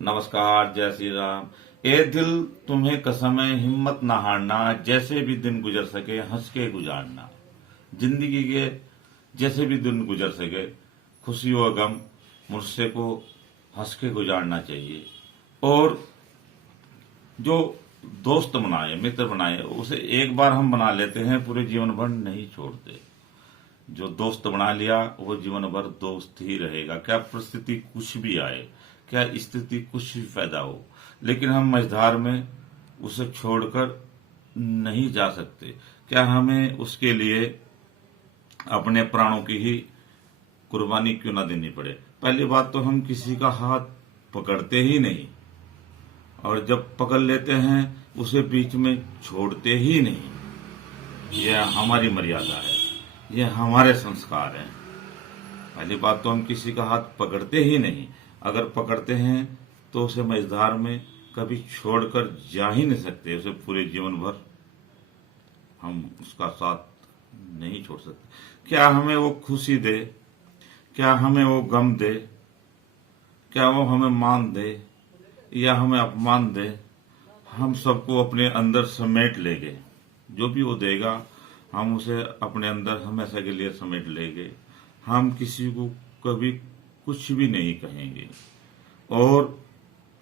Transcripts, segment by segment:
नमस्कार, जय श्री राम। ए दिल तुम्हें कसम है, हिम्मत ना हारना, जैसे भी दिन गुजर सके हंस के गुजारना। जिंदगी के जैसे भी दिन गुजर सके, खुशी और गम मुझसे को हंस के गुजारना चाहिए। और जो दोस्त बनाए, मित्र बनाए, उसे एक बार हम बना लेते हैं, पूरे जीवन भर नहीं छोड़ते। जो दोस्त बना लिया वो जीवन भर दोस्त ही रहेगा। क्या परिस्थिति कुछ भी आए, क्या स्थिति कुछ भी पैदा हो, लेकिन हम मझधार में उसे छोड़कर नहीं जा सकते। क्या हमें उसके लिए अपने प्राणों की ही कुर्बानी क्यों ना देनी पड़े। पहली बात तो हम किसी का हाथ पकड़ते ही नहीं, और जब पकड़ लेते हैं उसे बीच में छोड़ते ही नहीं। यह हमारी मर्यादा है, यह हमारे संस्कार हैं। पहली बात तो हम किसी का हाथ पकड़ते ही नहीं। अगर पकड़ते हैं तो उसे मझधार में कभी छोड़कर जा ही नहीं सकते। उसे पूरे जीवन भर हम उसका साथ नहीं छोड़ सकते। क्या हमें वो खुशी दे, क्या हमें वो गम दे, क्या वो हमें मान दे या हमें अपमान दे, हम सबको अपने अंदर समेट लेंगे। जो भी वो देगा हम उसे अपने अंदर हमेशा के लिए समेट लेंगे। हम किसी को कभी कुछ भी नहीं कहेंगे और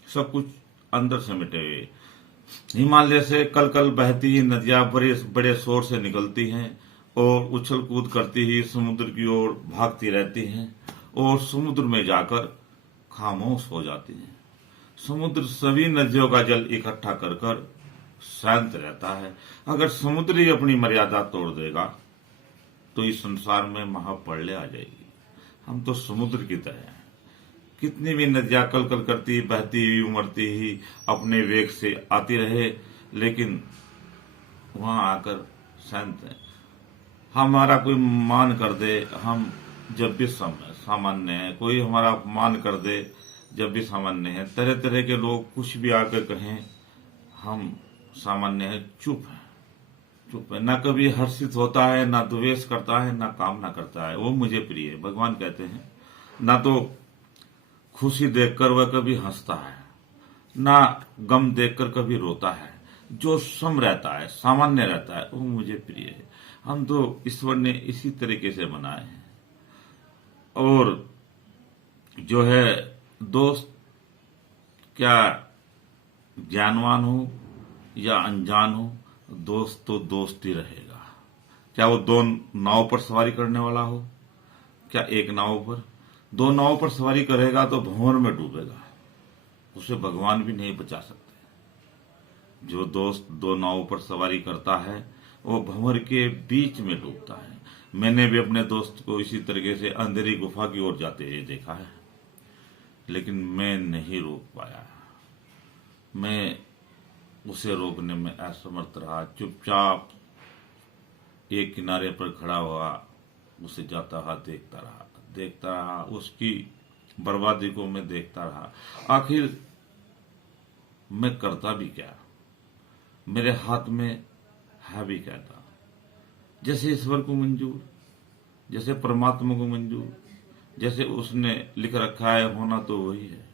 सब कुछ अंदर समेटे हुए। हिमालय से कल कल बहती ही नदियां बड़े बड़े शोर से निकलती हैं और उछल कूद करती ही समुद्र की ओर भागती रहती हैं और समुद्र में जाकर खामोश हो जाती हैं। समुद्र सभी नदियों का जल इकट्ठा कर कर शांत रहता है। अगर समुद्र ही अपनी मर्यादा तोड़ देगा तो इस संसार में महाप्रलय आ जाएगी। हम तो समुद्र की तरह हैं। कितनी भी नदियां कल कल करती, बहती हुई, उमड़ती ही अपने वेग से आती रहे, लेकिन वहां आकर शांत है। हमारा कोई मान कर दे, हम जब भी सामान्य है। कोई हमारा अपमान कर दे, जब भी सामान्य है। तरह तरह के लोग कुछ भी आकर कहें, हम सामान्य है, चुप है। चुप है, ना कभी हर्षित होता है, ना द्वेष करता है, ना कामना करता है। वो मुझे प्रिय है। भगवान कहते हैं, ना तो खुशी देखकर वह कभी हंसता है, ना गम देखकर कभी रोता है। जो सम रहता है, सामान्य रहता है, वो मुझे प्रिय है। हम तो ईश्वर ने इसी तरीके से बनाए हैं। और जो है दोस्त, क्या ज्ञानवान हो या अनजान हो, दोस्त तो दोस्त ही रहेगा। क्या वो दो नाव पर सवारी करने वाला हो, क्या एक नाव पर? दो नाव पर सवारी करेगा तो भंवर में डूबेगा, उसे भगवान भी नहीं बचा सकते। जो दोस्त दो नाव पर सवारी करता है वो भंवर के बीच में डूबता है। मैंने भी अपने दोस्त को इसी तरीके से अंधेरी गुफा की ओर जाते हुए देखा है, लेकिन मैं नहीं रोक पाया। मैं उसे रोकने में असमर्थ रहा। चुपचाप एक किनारे पर खड़ा हुआ, उसे जाता हुआ देखता रहा। उसकी बर्बादी को मैं देखता रहा। आखिर मैं करता भी क्या, मेरे हाथ में है भी क्या था। जैसे ईश्वर को मंजूर, जैसे परमात्मा को मंजूर, जैसे उसने लिख रखा है होना तो वही है।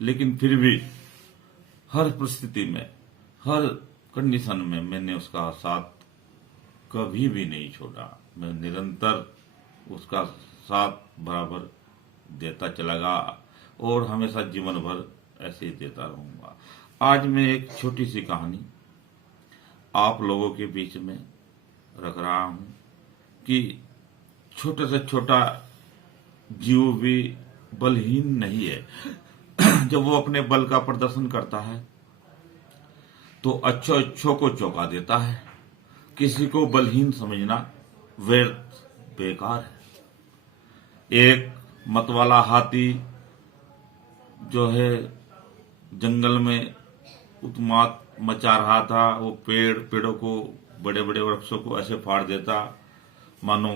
लेकिन फिर भी हर परिस्थिति में, हर कंडीशन में मैंने उसका साथ कभी भी नहीं छोड़ा। मैं निरंतर उसका साथ बराबर देता चला गया और हमेशा जीवन भर ऐसे ही देता रहूंगा। आज मैं एक छोटी सी कहानी आप लोगों के बीच में रख रहा हूं कि छोटे से छोटा जीव भी बलहीन नहीं है। जब वो अपने बल का प्रदर्शन करता है तो अच्छों को चौंका देता है। किसी को बलहीन समझना व्यर्थ, बेकार है। एक मतवाला हाथी जो है जंगल में उत्पात मचा रहा था। वो पेड़ों को, बड़े बड़े वृक्षों को ऐसे फाड़ देता मानो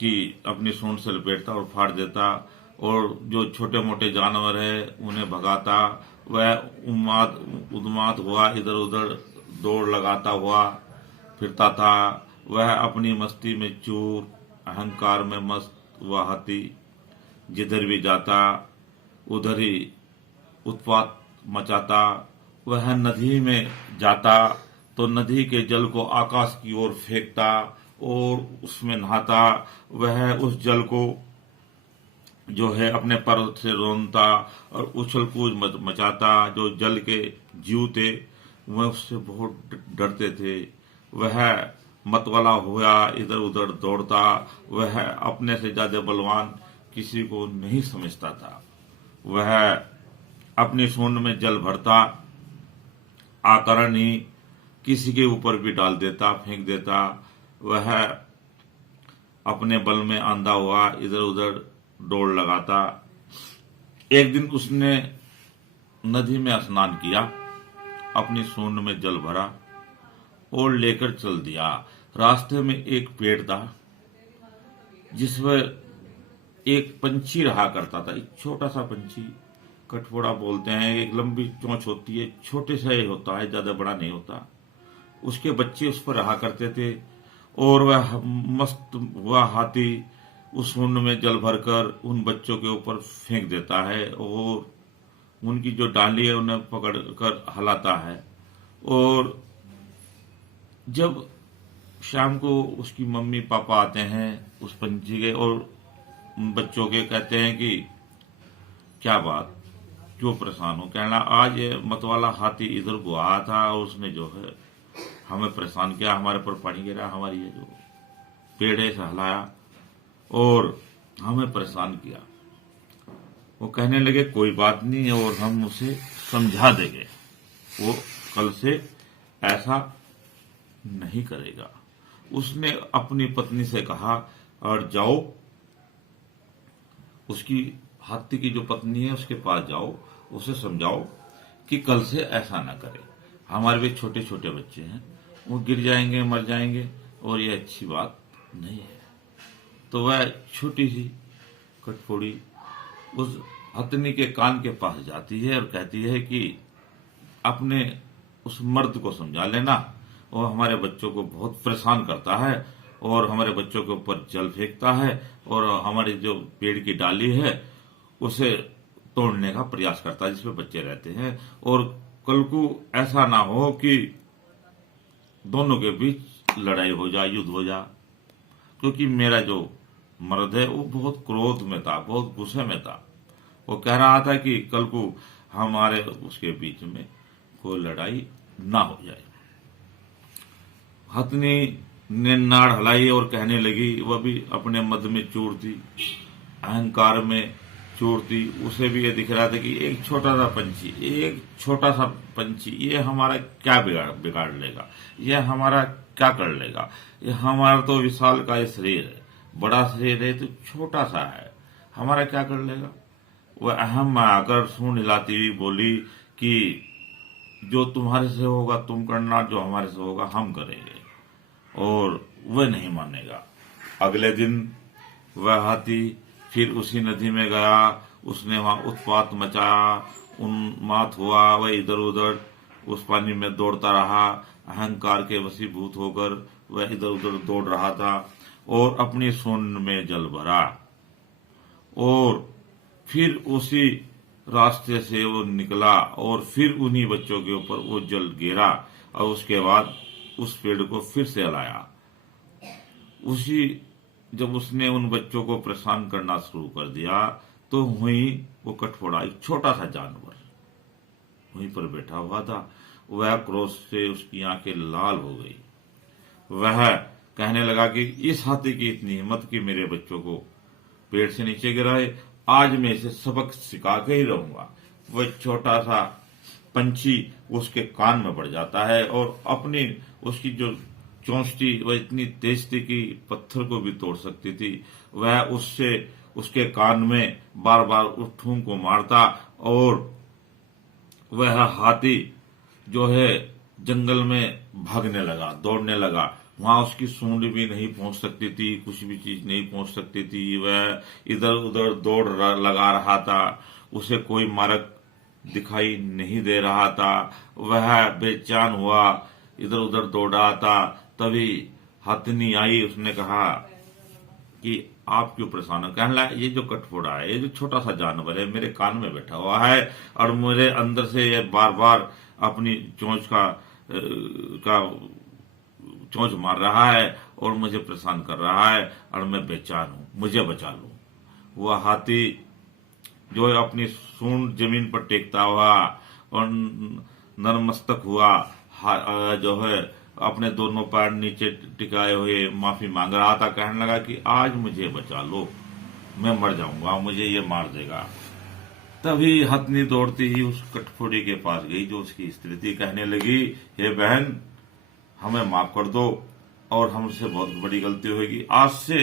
कि अपनी सूंड से लपेटता और फाड़ देता, और जो छोटे मोटे जानवर है उन्हें भगाता। वह उन्माद हुआ, इधर उधर दौड़ लगाता हुआ फिरता था। वह अपनी मस्ती में चूर, अहंकार में मस्त वह हाथी जिधर भी जाता उधर ही उत्पात मचाता। वह नदी में जाता तो नदी के जल को आकाश की ओर फेंकता और उसमें नहाता। वह उस जल को जो है अपने पर से रोनता और उछल कूद मचाता। जो जल के जीव थे वह उससे बहुत डरते थे। वह मतवाला हुआ इधर उधर दौड़ता। वह अपने से ज्यादा बलवान किसी को नहीं समझता था। वह अपनी सूंड में जल भरता, आकरण ही किसी के ऊपर भी डाल देता, फेंक देता। वह अपने बल में आंधा हुआ इधर उधर दौड़ लगाता। एक दिन उसने नदी में स्नान किया, अपनी सूंड में जल भरा और लेकर चल दिया। रास्ते में एक पेड़ था जिसमें एक पंछी रहा करता था, एक छोटा सा पंछी, कठफोड़ा बोलते हैं। एक लंबी चोंच होती है, छोटे सा ही होता है, ज्यादा बड़ा नहीं होता। उसके बच्चे उस पर रहा करते थे और वह मस्त हुआ हाथी उस सूंड में जल भरकर उन बच्चों के ऊपर फेंक देता है और उनकी जो डाली है उन्हें पकड़कर हलाता है। और जब शाम को उसकी मम्मी पापा आते हैं उस पंछी के और उन बच्चों के, कहते हैं कि क्या बात, क्यों परेशान हो? कहना आज ये मतवाला हाथी इधर को आया था और उसने जो है हमें परेशान किया, हमारे पर पानी गिरा, हमारी ये जो पेड़ है हिलाया और हमें परेशान किया। वो कहने लगे कोई बात नहीं और हम उसे समझा देंगे, वो कल से ऐसा नहीं करेगा। उसने अपनी पत्नी से कहा और जाओ, उसकी हाथी की जो पत्नी है उसके पास जाओ, उसे समझाओ कि कल से ऐसा ना करे। हमारे भी छोटे छोटे बच्चे हैं, वो गिर जाएंगे, मर जाएंगे और ये अच्छी बात नहीं है। तो वह छोटी सी कठफोड़ी उस हथनी के कान के पास जाती है और कहती है कि अपने उस मर्द को समझा लेना, वो हमारे बच्चों को बहुत परेशान करता है और हमारे बच्चों के ऊपर जल फेंकता है और हमारी जो पेड़ की डाली है उसे तोड़ने का प्रयास करता है जिसमें बच्चे रहते हैं। और कल को ऐसा ना हो कि दोनों के बीच लड़ाई हो जाए, युद्ध हो जाए, क्योंकि मेरा जो मर्द है वो बहुत क्रोध में था, बहुत गुस्से में था। वो कह रहा था कि कल को हमारे उसके बीच में कोई लड़ाई ना हो जाए। हथनी ने नाड़ हलाई और कहने लगी, वह भी अपने मद में चूर थी, अहंकार में चूर थी। उसे भी ये दिख रहा था कि एक छोटा सा पंछी ये हमारा क्या बिगाड़ लेगा, ये हमारा क्या कर लेगा, ये हमारा तो विशाल का ये शरीर है, बड़ा शरीर है तो छोटा सा है, हमारा क्या कर लेगा। वह अहम में आकर सूंड हिलाती हुई बोली कि जो तुम्हारे से होगा तुम करना, जो हमारे से होगा हम करेंगे। और वह नहीं मानेगा। अगले दिन वह हाथी फिर उसी नदी में गया, उसने वहां उत्पात मचाया, उन्माद हुआ। वह इधर उधर उस पानी में दौड़ता रहा, अहंकार के वशीभूत होकर वह इधर उधर दौड़ रहा था और अपनी सूंड में जल भरा और फिर उसी रास्ते से वो निकला और फिर उन्हीं बच्चों के ऊपर वो जल गिरा और उसके बाद उस पेड़ को फिर से लाया। जब उसने उन बच्चों को परेशान करना शुरू कर दिया तो वहीं वो कठफोड़ा, एक छोटा सा जानवर वहीं पर बैठा हुआ था। वह क्रोध से उसकी आंखें लाल हो गई। वह कहने लगा कि इस हाथी की इतनी हिम्मत कि मेरे बच्चों को पेड़ से नीचे गिराए, आज मैं इसे सबक सिखा के ही रहूंगा। वह छोटा सा पंछी उसके कान में पड़ जाता है और अपनी उसकी जो चोंच थी वह इतनी तेज थी कि पत्थर को भी तोड़ सकती थी। वह उसके कान में बार बार उस ठूंग को मारता और वह हाथी जो है जंगल में भागने लगा, दौड़ने लगा। वहां उसकी सूंड भी नहीं पहुंच सकती थी, कुछ भी चीज नहीं पहुंच सकती थी। वह इधर उधर दौड़ लगा रहा था, उसे कोई मार्ग दिखाई नहीं दे रहा था। वह बेचैन हुआ, इधर उधर दौड़ रहा था। तभी हथनी आई, उसने कहा कि आप क्यों परेशान हो। कहने लगा ये जो कटफोड़ा है, ये जो छोटा सा जानवर है मेरे कान में बैठा हुआ है और मेरे अंदर से ये बार बार अपनी चोंच का चोंच मार रहा है और मुझे परेशान कर रहा है और मैं बेचैन हूं, मुझे बचा लो। वह हाथी जो है अपनी सूंड जमीन पर टेकता हुआ और नरमस्तक हुआ जो है अपने दोनों पैर नीचे टिकाए हुए माफी मांग रहा था। कहने लगा कि आज मुझे बचा लो, मैं मर जाऊंगा, मुझे ये मार देगा। तभी हथनी दौड़ती ही उस कटफोड़ी के पास गई जो उसकी स्त्री थी। कहने लगी, हे बहन, हमें माफ कर दो और हमसे बहुत बड़ी गलती होगी। आज से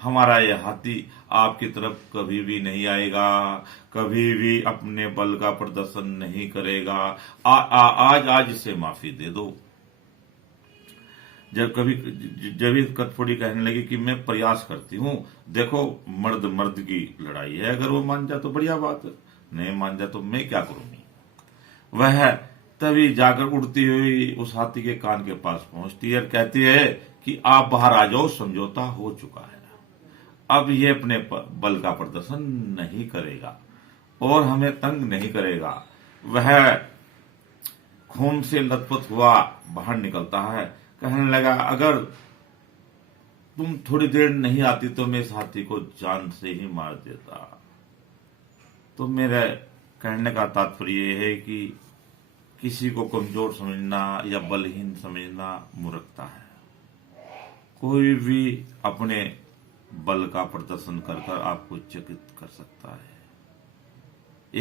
हमारा यह हाथी आपकी तरफ कभी भी नहीं आएगा, कभी भी अपने बल का प्रदर्शन नहीं करेगा। आज इसे माफी दे दो। जब कटफोड़ी कहने लगी कि मैं प्रयास करती हूँ, देखो मर्द मर्द की लड़ाई है, अगर वो मान जा तो बढ़िया बात है, नहीं मान जा तो मैं क्या करूंगी। वह तभी जाकर उड़ती हुई उस हाथी के कान के पास पहुंचती है और कहती है कि आप बाहर आ जाओ, समझौता हो चुका है, अब ये अपने बल का प्रदर्शन नहीं करेगा और हमें तंग नहीं करेगा। वह खून से लथपथ हुआ बाहर निकलता है। कहने लगा, अगर तुम थोड़ी देर नहीं आती तो मैं इस हाथी को जान से ही मार देता। तो मेरे कहने का तात्पर्य यह है कि किसी को कमजोर समझना या बलहीन समझना मूर्खता है। कोई भी अपने बल का प्रदर्शन कर आपको चकित कर सकता है।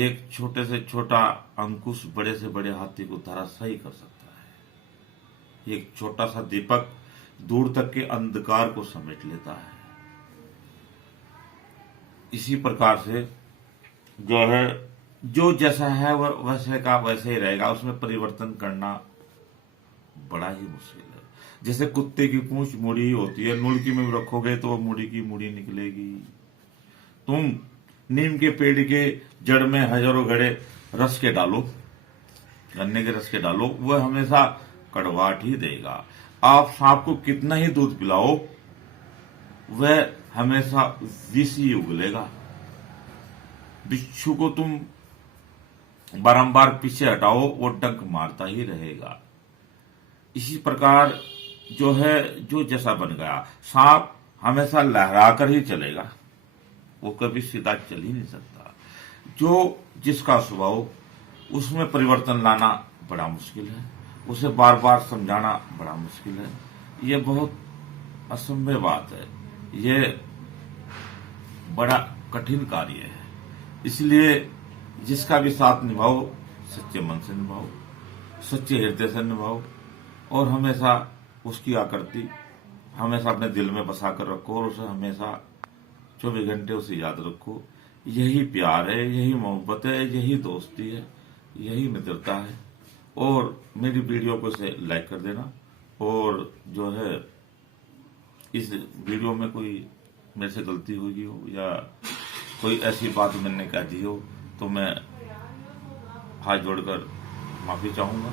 एक छोटे से छोटा अंकुश बड़े से बड़े हाथी को धराशायी कर सकता है। एक छोटा सा दीपक दूर तक के अंधकार को समेट लेता है। इसी प्रकार से जो है, जो जैसा है वह वैसे का वैसे ही रहेगा, उसमें परिवर्तन करना बड़ा ही मुश्किल है। जैसे कुत्ते की पूंछ मुड़ी होती है, मुड़की में रखोगे तो मुड़ी की मुड़ी निकलेगी। तुम नीम के पेड़ के जड़ में हजारों घड़े रस के डालो, गन्ने के रस के डालो, वह हमेशा कड़वाहट ही देगा। आप सांप को कितना ही दूध पिलाओ, वह हमेशा विष ही उगलेगा। बिच्छू को तुम बारंबार पीछे हटाओ, वो डंक मारता ही रहेगा। इसी प्रकार जो है, जो जैसा बन गया, सांप हमेशा लहरा कर ही चलेगा, वो कभी सीधा चल ही नहीं सकता। जो जिसका स्वभाव, उसमें परिवर्तन लाना बड़ा मुश्किल है, उसे बार बार समझाना बड़ा मुश्किल है। ये बहुत असंभव बात है, ये बड़ा कठिन कार्य है। इसलिए जिसका भी साथ निभाओ, सच्चे मन से निभाओ, सच्चे हृदय से निभाओ और हमेशा उसकी आकृति हमेशा अपने दिल में बसा कर रखो और उसे हमेशा 24 घंटे उसे याद रखो। यही प्यार है, यही मोहब्बत है, यही दोस्ती है, यही मित्रता है। और मेरी वीडियो को इसे लाइक कर देना। और जो है, इस वीडियो में कोई मेरे से गलती होगी हो या कोई ऐसी बात मैंने कह दी हो तो मैं हाथ जोड़कर माफी चाहूंगा।